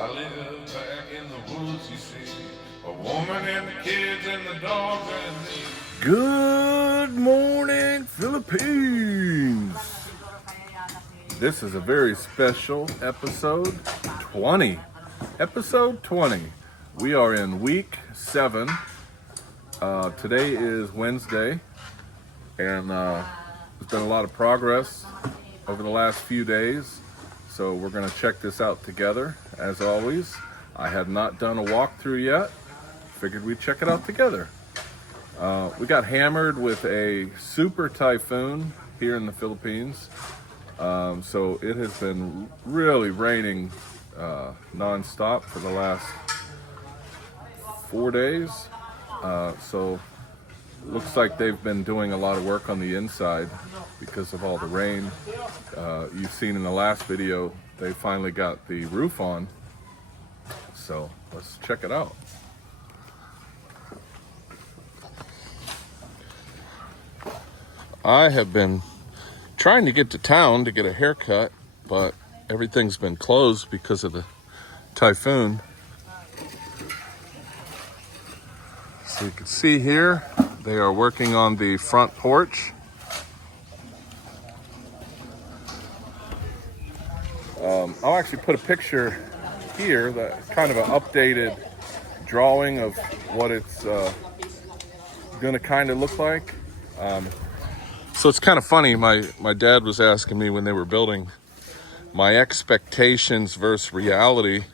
I live back in the woods, you see, a woman and the kids and the dogs and me. Good morning, Philippines. This is a very special episode 20. Episode 20. We are in week 7. Today is Wednesday, and there's been a lot of progress over the last few days. So we're going to check this out together. As always, I had not done a walkthrough yet. Figured we'd check it out together. We got hammered with a super typhoon here in the Philippines. So it has been really raining non-stop for the last 4 days. So looks like they've been doing a lot of work on the inside because of all the rain. You've seen in the last video, they finally got the roof on. So let's check it out. I have been trying to get to town to get a haircut, but everything's been closed because of the typhoon. So you can see here, they are working on the front porch. I'll actually put a picture here, that kind of an updated drawing of what it's going to kind of look like. So it's kind of funny, my dad was asking me when they were building my expectations versus reality.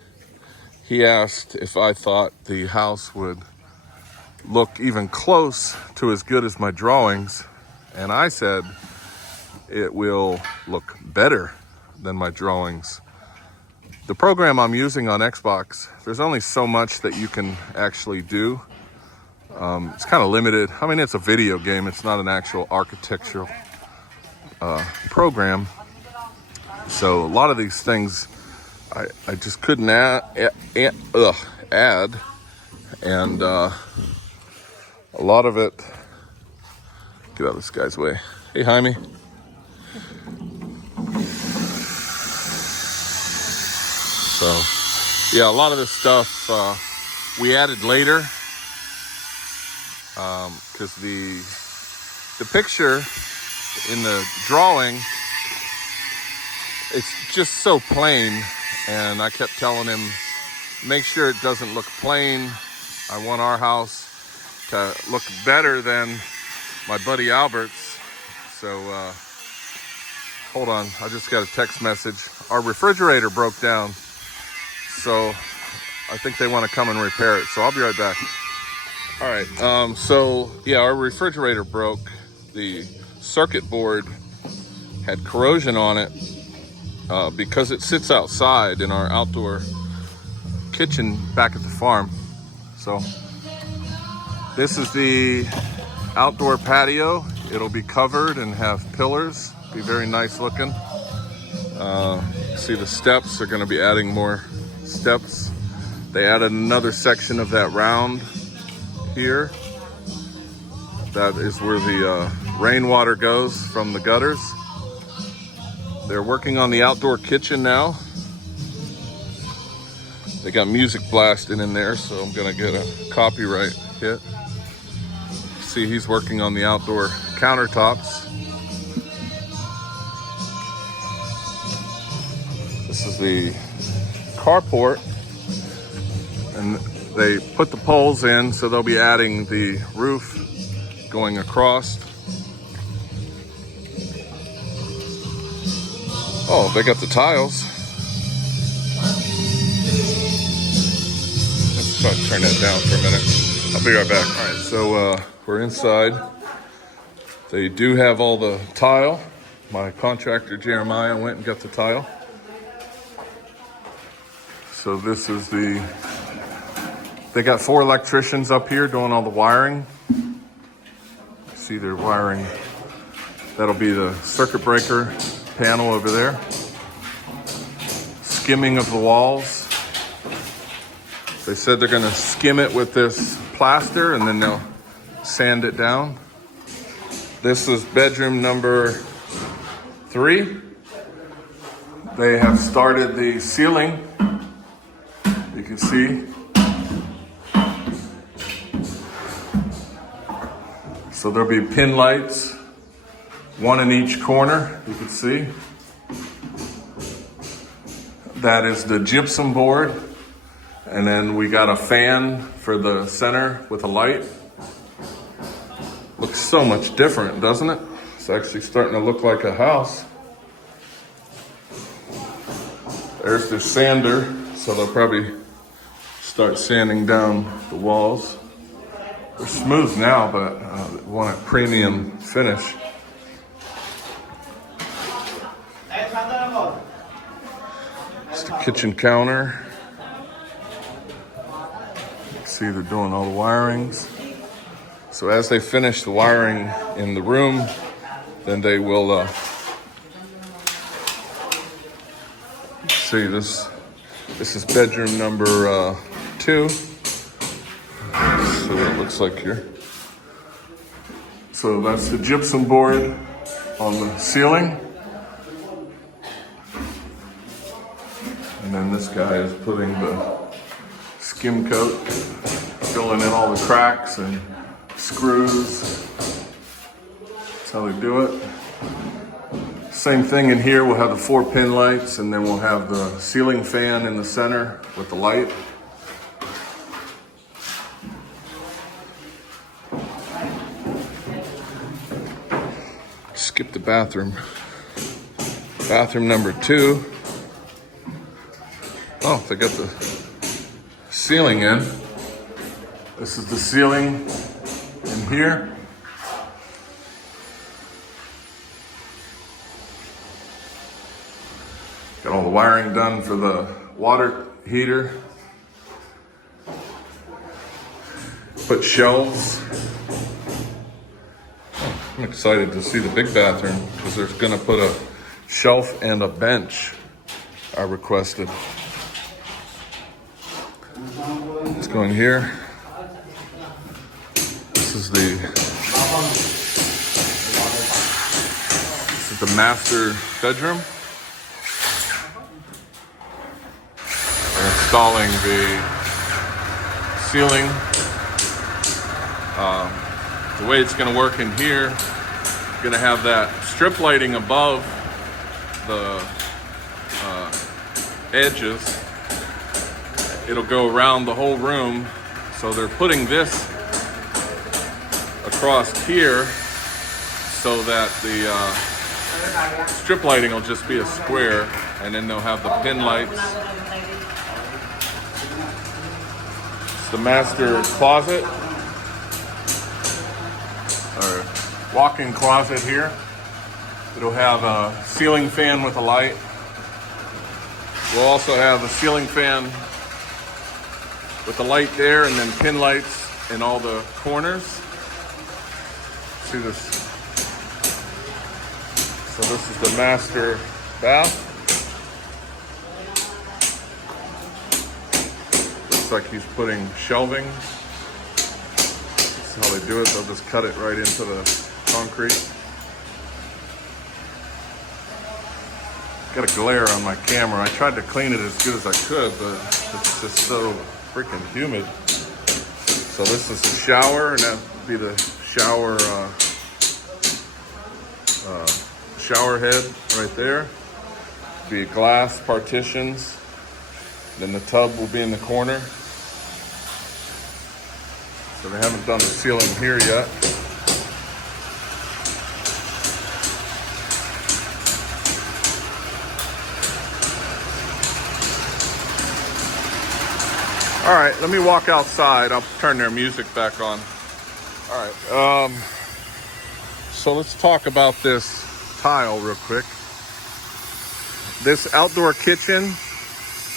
He asked if I thought the house would look even close to as good as my drawings, and I said it will look better than my drawings. The program I'm using on Xbox, there's only so much that you can actually do. It's kind of limited. I mean, it's a video game. It's not an actual architectural program. So a lot of these things I just couldn't add. And a lot of it, get out of this guy's way. Hey, Jaime. So, yeah, a lot of this stuff we added later because the picture in the drawing, it's just so plain, and I kept telling him, make sure it doesn't look plain. I want our house to look better than my buddy Albert's. So hold on, I just got a text message. Our refrigerator broke down, so I think they want to come and repair it. So I'll be right back. All right, so yeah, our refrigerator broke. The circuit board had corrosion on it because it sits outside in our outdoor kitchen back at the farm. So this is the outdoor patio. It'll be covered and have pillars. Be very nice looking. See the steps, they're gonna be adding more steps. They added another section of that round here. That is where the rainwater goes from the gutters. They're working on the outdoor kitchen now. They got music blasting in there, so I'm gonna get a copyright hit. See, he's working on the outdoor countertops. This is the carport, and they put the poles in, so they'll be adding the roof going across. Oh, they got the tiles. Let's try to turn that down for a minute. I'll be right back. All right, so we're inside. They do have all the tile. My contractor, Jeremiah, went and got the tile. So this is they got 4 electricians up here doing all the wiring. See, they're wiring. That'll be the circuit breaker panel over there. Skimming of the walls. They said they're gonna skim it with this plaster and then they'll sand it down. This is bedroom number 3. They have started the ceiling can see. So there'll be pin lights, one in each corner, you can see. That is the gypsum board. And then we got a fan for the center with a light. Looks so much different, doesn't it? It's actually starting to look like a house. There's the sander, so they'll probably start sanding down the walls. They're smooth now, but they want a premium finish. It's the kitchen counter. See, they're doing all the wirings. So as they finish the wiring in the room, then they will see this. This is bedroom number 2. So it looks like here. So that's the gypsum board on the ceiling. And then this guy is putting the skim coat, filling in all the cracks and screws. That's how they do it. Same thing in here. We'll have the 4 pin lights, and then we'll have the ceiling fan in the center with the light. Skip the bathroom. Bathroom number 2. Oh, they got the ceiling in. This is the ceiling in here. Got all the wiring done for the water heater. Put shelves. I'm excited to see the big bathroom because they're gonna put a shelf and a bench I requested. Let's go in here. This is the master bedroom. They're installing the ceiling. The way it's going to work in here, you're going to have that strip lighting above the edges. It'll go around the whole room. So they're putting this across here so that the strip lighting will just be a square, and then they'll have the pin lights. It's the master closet, or walk-in closet here. It'll have a ceiling fan with a light. We'll also have a ceiling fan with the light there, and then pin lights in all the corners. See this? So this is the master bath. Looks like he's putting shelving. That's how they do it. They'll just cut it right into the concrete. Got a glare on my camera. I tried to clean it as good as I could, but it's just so freaking humid. So this is the shower, and that would be the shower shower head right there. Be glass partitions. Then the tub will be in the corner. So they haven't done the ceiling here yet. All right, let me walk outside. I'll turn their music back on. All right, so let's talk about this tile real quick. This outdoor kitchen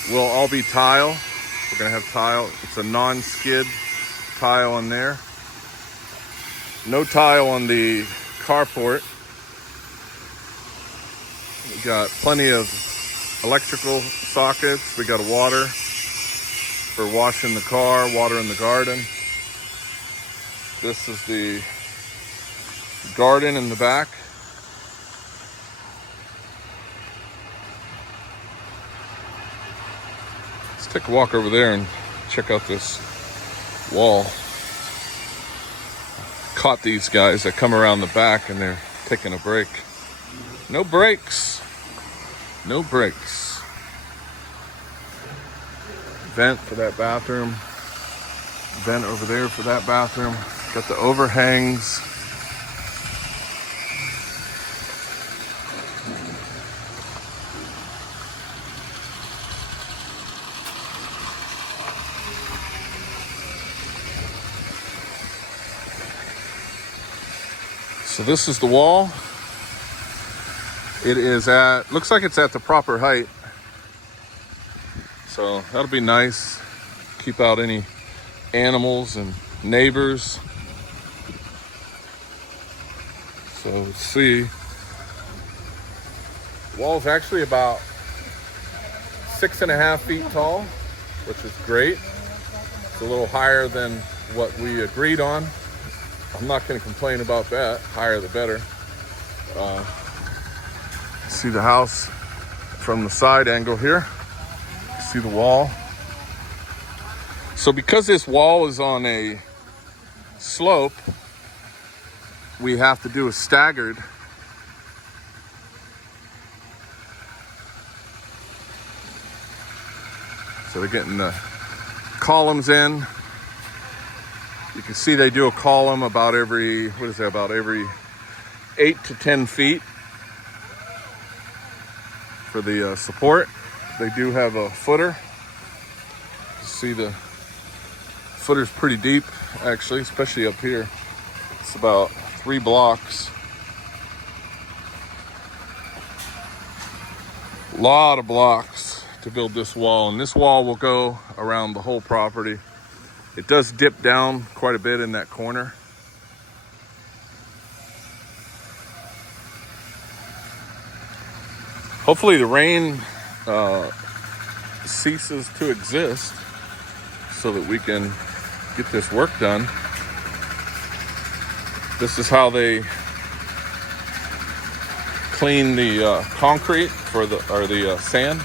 will all be tile. We're gonna have tile. It's a non-skid tile on there. No tile on the carport. We got plenty of electrical sockets. We got water for washing the car, water in the garden. This is the garden in the back. Let's take a walk over there and check out this wall. Caught these guys that come around the back and they're taking a break. No brakes. No brakes. Vent for that bathroom. Vent over there for that bathroom. Got the overhangs. So this is the wall. It is looks like it's at the proper height. So that'll be nice. Keep out any animals and neighbors. So let's see. The wall's actually about 6.5 feet tall, which is great. It's a little higher than what we agreed on. I'm not going to complain about that. Higher the better. See the house from the side angle here. See the wall. So because this wall is on a slope, we have to do a staggered. So they're getting the columns in. You can see they do a column about every, about every 8 to 10 feet for the support. They do have a footer. See the footer's pretty deep, actually, especially up here. It's about 3 blocks. A lot of blocks to build this wall, and this wall will go around the whole property. It does dip down quite a bit in that corner. Hopefully the rain ceases to exist so that we can get this work done. This is how they clean the concrete or the sand.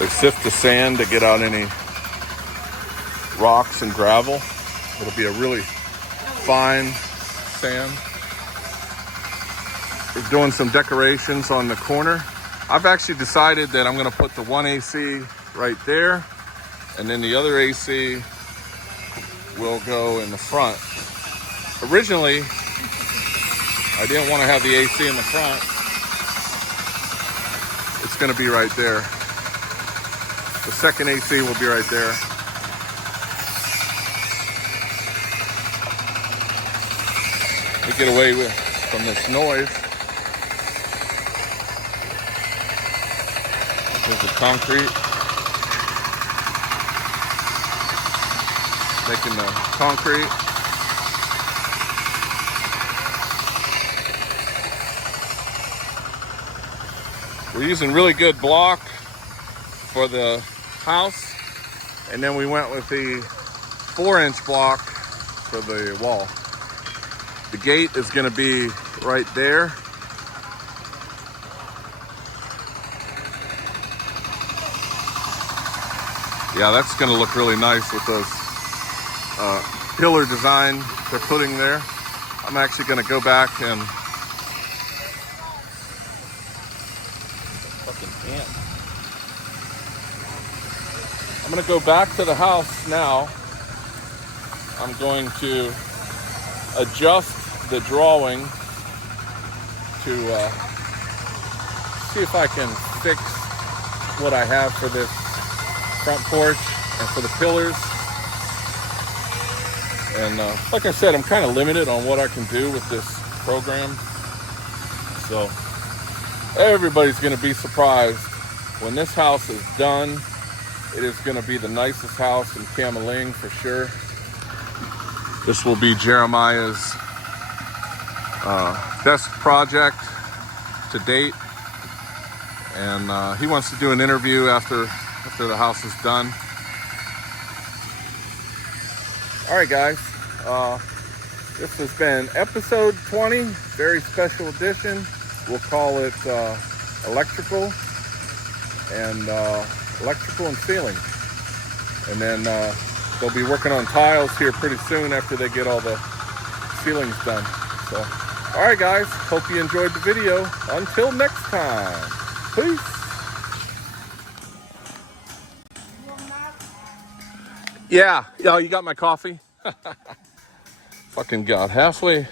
They sift the sand to get out any rocks and gravel. It'll be a really fine sand. We're doing some decorations on the corner. I've actually decided that I'm going to put the one AC right there, and then the other AC will go in the front. Originally, I didn't want to have the AC in the front. It's going to be right there. The second AC will be right there. We get away from this noise. There's the concrete. Making the concrete. We're using really good block for the house, and then we went with the 4-inch block for the wall. The gate is going to be right there. Yeah, that's going to look really nice with those pillar design they're putting there. I'm actually going to go back and I'm going to go back to the house now. I'm going to adjust the drawing to see if I can fix what I have for this front porch and for the pillars. And like I said, I'm kind of limited on what I can do with this program. So everybody's going to be surprised when this house is done. It is going to be the nicest house in Cameling for sure. This will be Jeremiah's best project to date. And he wants to do an interview after the house is done. All right, guys. This has been episode 20, very special edition. we'll call it electrical and ceiling. And then they'll be working on tiles here pretty soon after they get all the ceilings done. So, all right, guys. Hope you enjoyed the video. Until next time. Peace. Yeah. Oh, you got my coffee? Fucking got halfway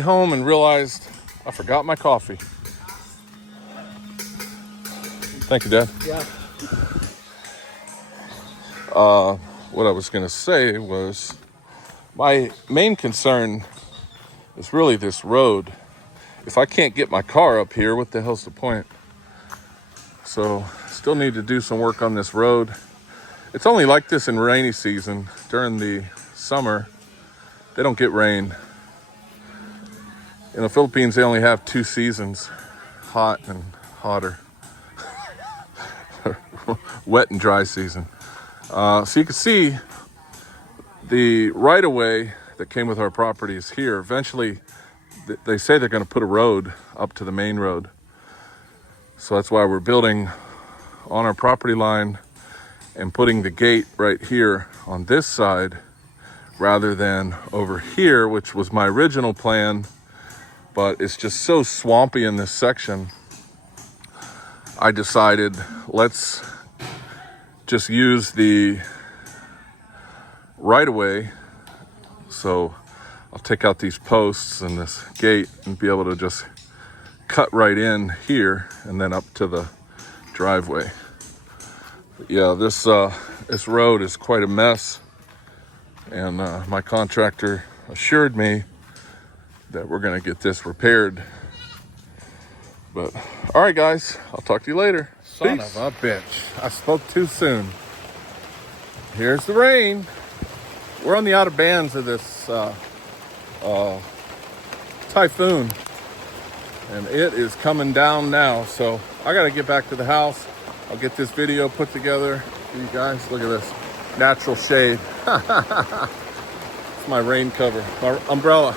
home and realized I forgot my coffee. Thank you, Dad. Yeah. What I was gonna say was my main concern is really this road. If I can't get my car up here, what the hell's the point? So still need to do some work on this road. It's only like this in rainy season. During the summer, they don't get rain. In the Philippines, they only have 2 seasons, hot and hotter. Wet and dry season. So you can see the right-of-way that came with our property is here. Eventually, they say they're going to put a road up to the main road. So that's why we're building on our property line and putting the gate right here on this side rather than over here, which was my original plan, but it's just so swampy in this section. I decided let's just use the right-of-way. So I'll take out these posts and this gate and be able to just cut right in here and then up to the driveway. But yeah, this road is quite a mess, and my contractor assured me that we're gonna get this repaired. But all right, guys, I'll talk to you later. Son of a bitch, I spoke too soon. Here's the rain. We're on the outer bands of this typhoon, and it is coming down now. So I gotta get back to the house. I'll get this video put together for you guys. Look at this natural shade. It's my rain cover, my umbrella.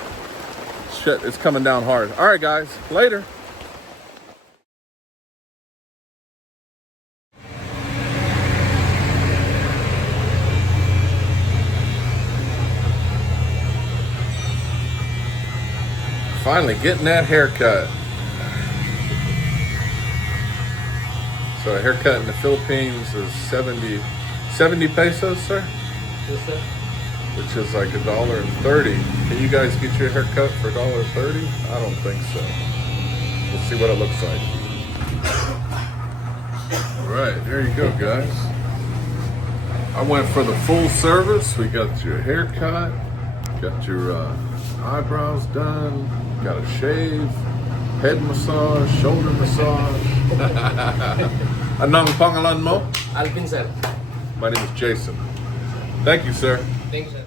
Shit, it's coming down hard. All right, guys, later. Finally getting that haircut. So a haircut in the Philippines is 70 pesos, sir? Yes, sir. Which is like $1.30. Can you guys get your haircut for $1.30? I don't think so. We'll see what it looks like. All right, there you go, guys. I went for the full service. We got your haircut, got your eyebrows done, got a shave, head massage, shoulder massage. Anong pangalan mo? Alvin, sir. My name is Jason. Thank you, sir. Thank you, sir.